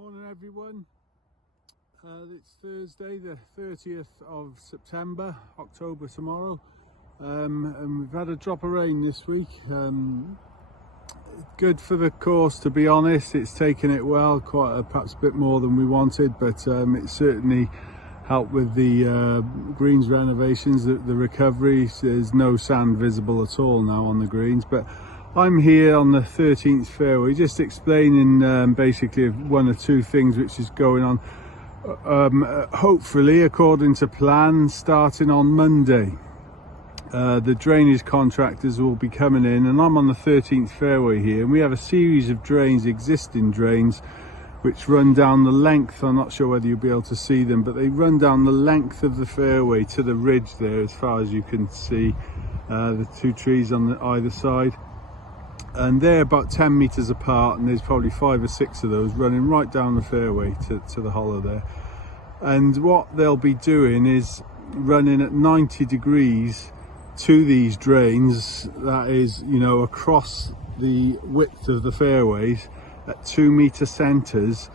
Morning everyone. It's Thursday the 30th of September, October tomorrow, and we've had a drop of rain this week. Good for the course, to be honest. It's taken it well, perhaps a bit more than we wanted, but it certainly helped with the greens renovations, the recovery. There's no sand visible at all now on the greens, but I'm here on the 13th fairway just explaining basically one or two things which is going on, hopefully according to plan, starting on Monday. The drainage contractors will be coming in, and I'm on the 13th fairway here, and we have a series of drains, existing drains, which run down the length. I'm not sure whether you'll be able to see them, but they run down the length of the fairway to the ridge there, as far as you can see, the two trees on either side. And they're about 10 meters apart, and there's probably 5 or 6 of those running right down the fairway to the hollow there. And what they'll be doing is running at 90 degrees to these drains, that is, you know, across the width of the fairways at 2 meter centers,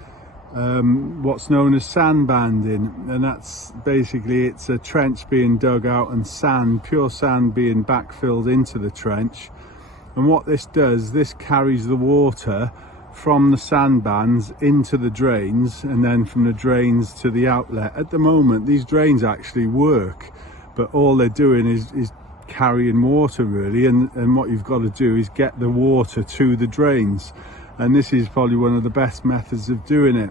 what's known as sandbanding. And that's basically, it's a trench being dug out and sand, pure sand, being backfilled into the trench. And what this does, this carries the water from the sandbands into the drains, and then from the drains to the outlet. At the moment, these drains actually work, but all they're doing is carrying water really, and what you've got to do is get the water to the drains, and this is probably one of the best methods of doing it.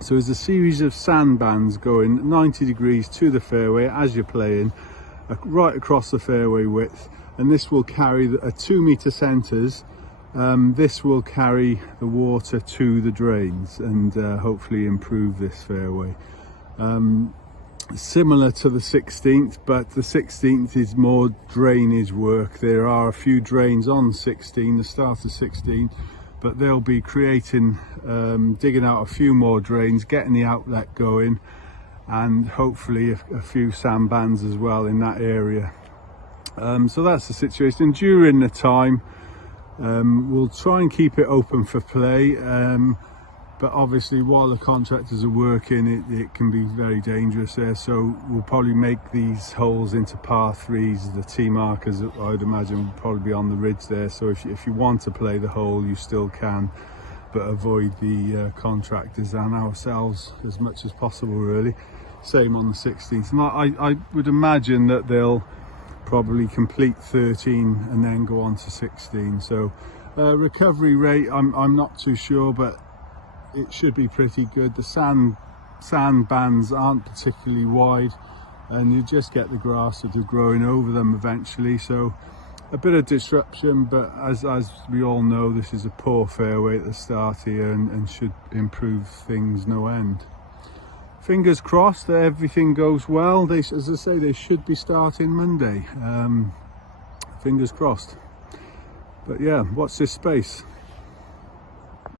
So there's a series of sandbands going 90 degrees to the fairway as you're playing, right across the fairway width. And this will carry at 2 meter centers. This will carry the water to the drains and hopefully improve this fairway. Similar to the 16th, but the 16th is more drainage work. There are a few drains on 16, the start of 16, but they'll be creating, digging out a few more drains, getting the outlet going, and hopefully a few sandbands as well in that area. So that's the situation. During the time, we'll try and keep it open for play, but obviously while the contractors are working, it can be very dangerous there, so we'll probably make these holes into par 3s. The tee markers, I'd imagine, will probably be on the ridge there, so if you want to play the hole, you still can, but avoid the contractors and ourselves as much as possible really. Same on the 16th, and I would imagine that they'll probably complete 13 and then go on to 16. So recovery rate, I'm not too sure, but it should be pretty good. The sand bands aren't particularly wide, and you just get the grass sort of growing over them eventually, so a bit of disruption, but as we all know, this is a poor fairway at the start here, and should improve things no end. Fingers crossed that everything goes well. As I say, they should be starting Monday. Fingers crossed. But yeah, watch this space.